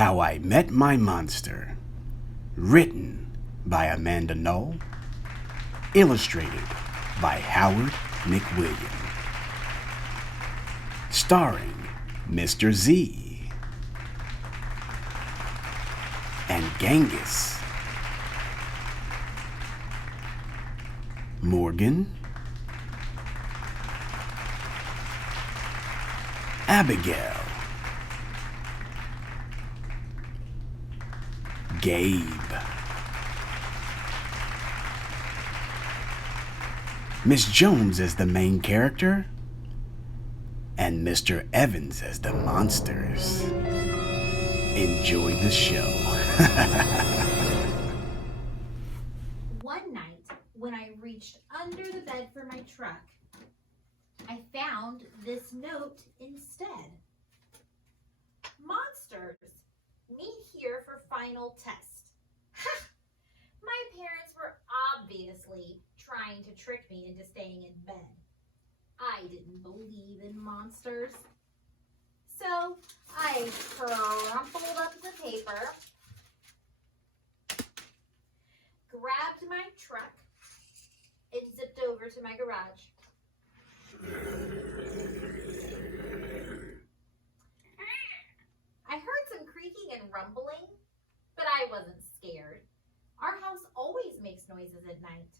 How I Met My Monster. Written by Amanda Knoll. Illustrated by Howard McWilliam. Starring Mr. Z and Genghis, Morgan, Abigail, Gabe, Miss Jones as the main character, and Mr. Evans as the monsters. Enjoy the show. One night, when I reached under the bed for my truck, I found this note instead. Monsters, meet here for final test. Ha! My parents were obviously trying to trick me into staying in bed. I didn't believe in monsters. So I crumpled up the paper, grabbed my truck, and zipped over to my garage. I heard some creaking and rumbling, but I wasn't scared. Our house always makes noises at night.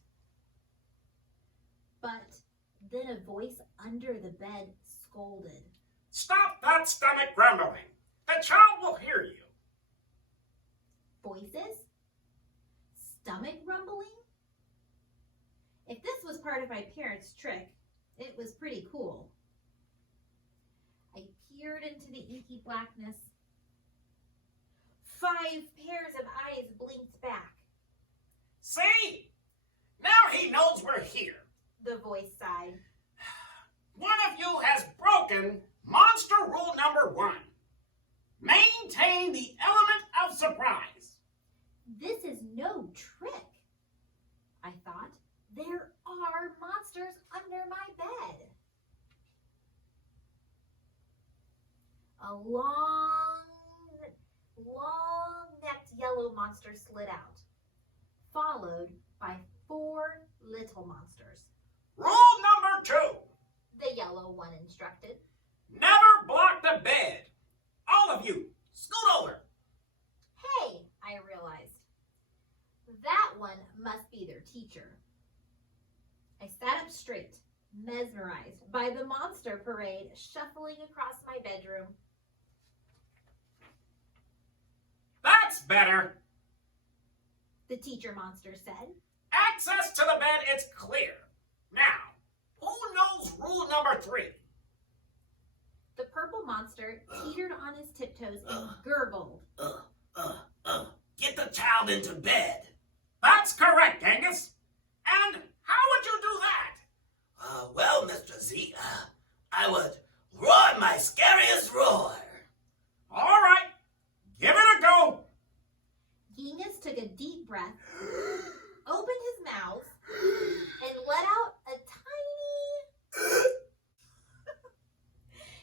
But then a voice under the bed scolded. Stop that stomach grumbling. The child will hear you. Voices? Stomach rumbling? If this was part of my parents' trick, it was pretty cool. I peered into the inky blackness. 5 pairs of eyes blinked back. See? Now he knows we're here. The voice sighed. One of you has broken monster rule number 1. Maintain the element of surprise. This is no trick, I thought. There are monsters under my bed. A long-necked yellow monster slid out, followed by 4 little monsters. Rule number 2. The yellow one instructed. Never block the bed. All of you, scoot over. Hey, I realized. That one must be their teacher. I sat up straight, mesmerized by the monster parade shuffling across my bedroom. That's better. The teacher monster said. Access to the bed is clear. Now, who knows rule number 3? The purple monster teetered on his tiptoes and gurgled. Get the child into bed. That's correct, Genghis. And how would you do that? Well, Mr. Z, I would roar my scariest roar. All right, give it a go. Genghis took a deep breath, opened his mouth, and let out a tiny...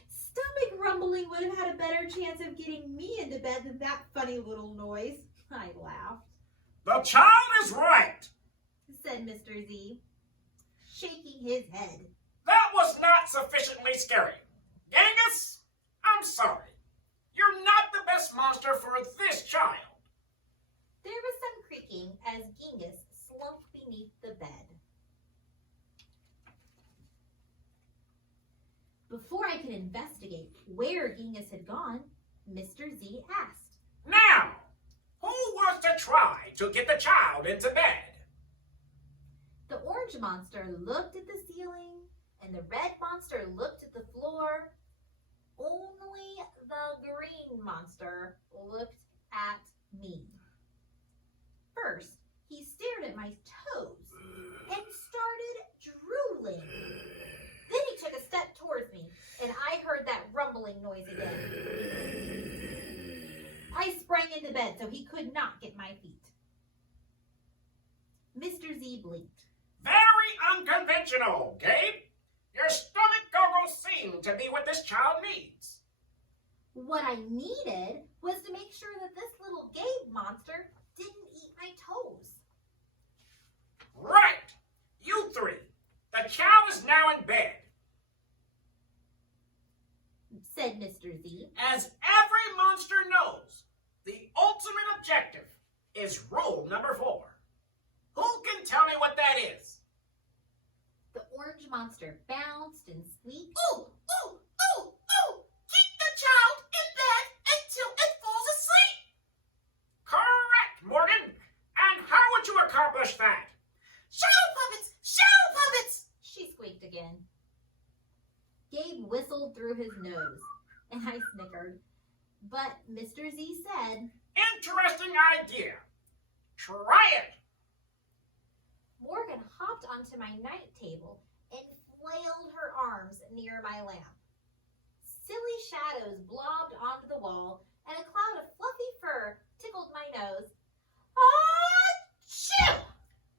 Stomach rumbling would have had a better chance of getting me into bed than that funny little noise. I laughed. The child is right. Said Mr. Z, shaking his head. That was not sufficiently scary. Genghis, I'm sorry. You're not the best monster for this child. There was some creaking as Genghis slumped beneath the bed. Before I could investigate where Genghis had gone, Mr. Z asked. Now, who wants to try to get the child into bed? The orange monster looked at the ceiling, and the red monster looked at the floor. Only the green monster looked at me. First, he stared at my toes and started drooling. Then he took a step towards me, and I heard that rumbling noise again. I sprang into bed so he could not get my feet. Mr. Z blinked. Very unconventional, Gabe. Your stomach goggles seem to be what this child needs. What I needed was to make sure that this little Gabe monster didn't eat my toes. Right! You three. The child is now in bed. Said Mr. Z. As every monster knows, the ultimate objective is rule number 4. Who can tell me what that is? The orange monster bounced and squeaked. Ooh, ooh, ooh, ooh! Keep the child in bed until it falls asleep! Correct, Morgan. And how would you accomplish that? Shadow puppets! Shadow puppets! She squeaked again. Gabe whistled through his nose, and I snickered. But Mr. Z said, Interesting idea. Try it. Morgan hopped onto my night table and flailed her arms near my lamp. Silly shadows blobbed onto the wall, and a cloud of fluffy fur tickled my nose. Achoo!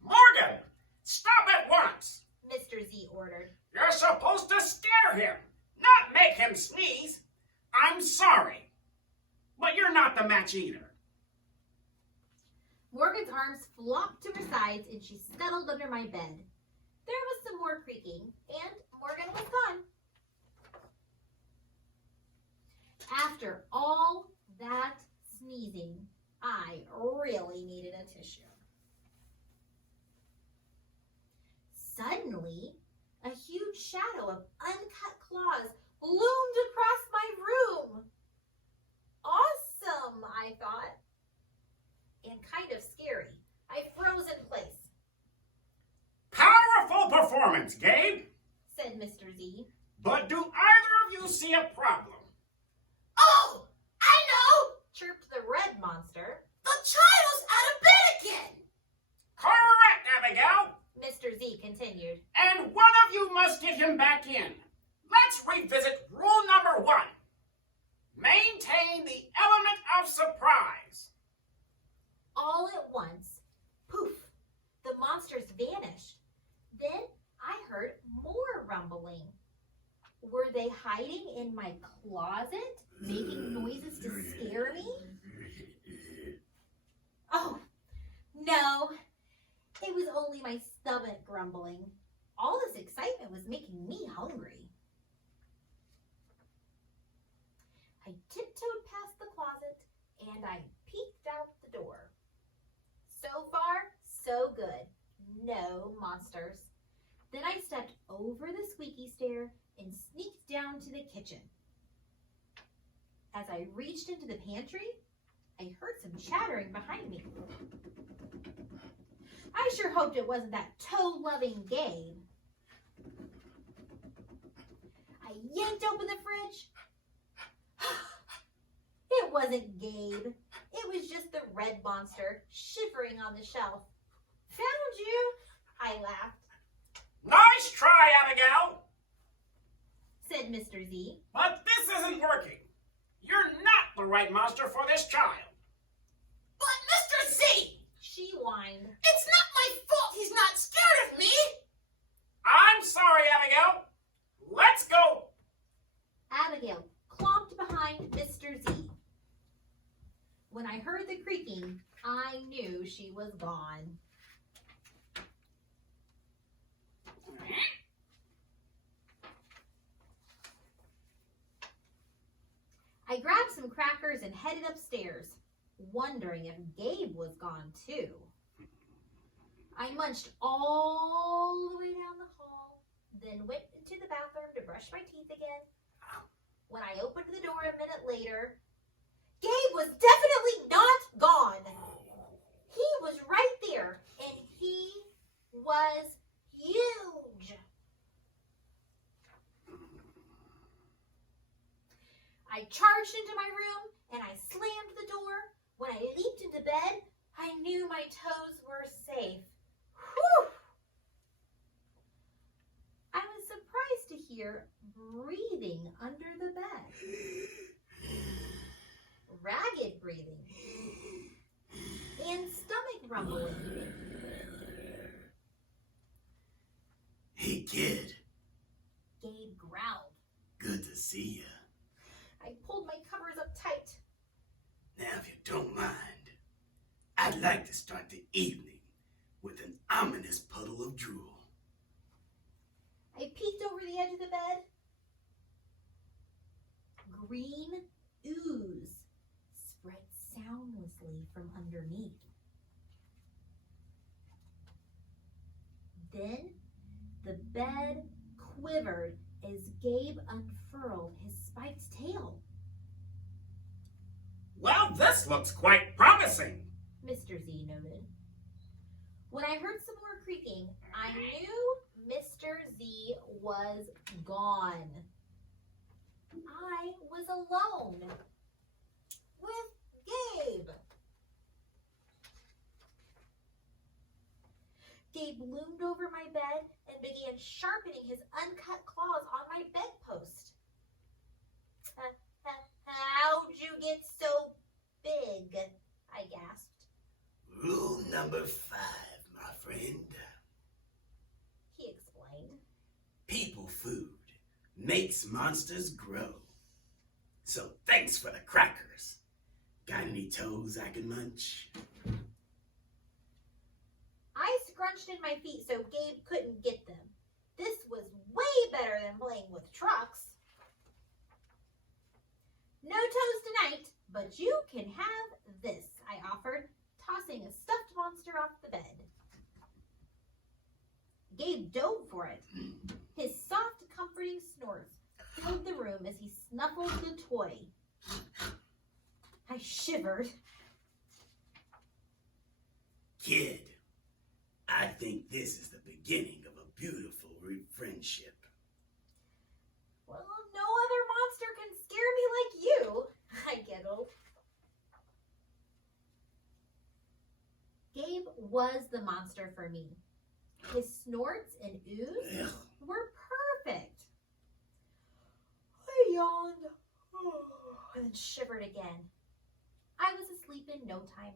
Morgan, stop at once. Mr. Z ordered. You're supposed to scare him, not make him sneeze. I'm sorry, but you're not the match either. Morgan's arms flopped to her sides and she scuttled under my bed. There was some more creaking, and Morgan was gone. After all that sneezing, I really needed a tissue. Suddenly, a huge shadow of uncut claws loomed across my room. Awesome, I thought. And kind of scary. I froze in place. Powerful performance, Gabe. Said Mr. Z. But do either of you see a problem? Oh, I know! Chirped the red monster. The child's out of bed again! Correct, Abigail. Mr. Z continued. And one of you must get him back in. Let's revisit rule number 1. Maintain the element of surprise. All at once, poof, the monsters vanished. Then I heard more rumbling. Were they hiding in my closet, making noises to scare me? Oh, no. It was only my stomach grumbling. All this excitement was making me hungry. I tiptoed past the closet and I peeked out the door. So far, so good. No monsters. Then I stepped over the squeaky stair and sneaked down to the kitchen. As I reached into the pantry, I heard some chattering behind me. I sure hoped it wasn't that toe-loving Gabe. I yanked open the fridge. It wasn't Gabe. It was just the red monster shivering on the shelf. Found you, I laughed. Nice try, Abigail. Said Mr. Z. But this isn't working. You're not the right monster for this child. But Mr. Z! She whined. It's not my fault he's not scared of me! I'm sorry, Abigail. Let's go. Abigail clomped behind Mr. Z. When I heard the creaking, I knew she was gone. I grabbed some crackers and headed upstairs, wondering if Gabe was gone too. I munched all the way down the hall, then went into the bathroom to brush my teeth again. When I opened the door a minute later, Gabe was definitely not gone. He was right there, and he was huge. I charged into my room, and I slammed the door. When I leaped into bed, I knew my toes were safe. Whew! I was surprised to hear breathing under the bed. Ragged breathing. And stomach rumbling. Hey, kid. Gabe growled. Good to see you. I pulled my covers like to start the evening with an ominous puddle of drool. I peeked over the edge of the bed. Green ooze spread soundlessly from underneath. Then the bed quivered as Gabe unfurled his spiked tail. Well, this looks quite promising. Mr. Z noted. When I heard some more creaking, I knew Mr. Z was gone. I was alone with Gabe. Gabe loomed over my bed and began sharpening his uncut claws on my bedpost. How'd you get so big? I gasped. Rule number 5, my friend. He explained. People food makes monsters grow. So thanks for the crackers. Got any toes I can munch? I scrunched in my feet so Gabe couldn't get them. This was way better than playing with trucks. No toes tonight, but you can have this, I offered, tossing a stuffed monster off the bed. Gabe dove for it. His soft, comforting snorts filled the room as he snuffled the toy. I shivered. Kid, I think this is the beginning of a beautiful friendship. Well, no other monster can scare me like you, I giggled. Gabe was the monster for me. His snorts and ooze Ugh. were perfect. I yawned and then shivered again. I was asleep in no time.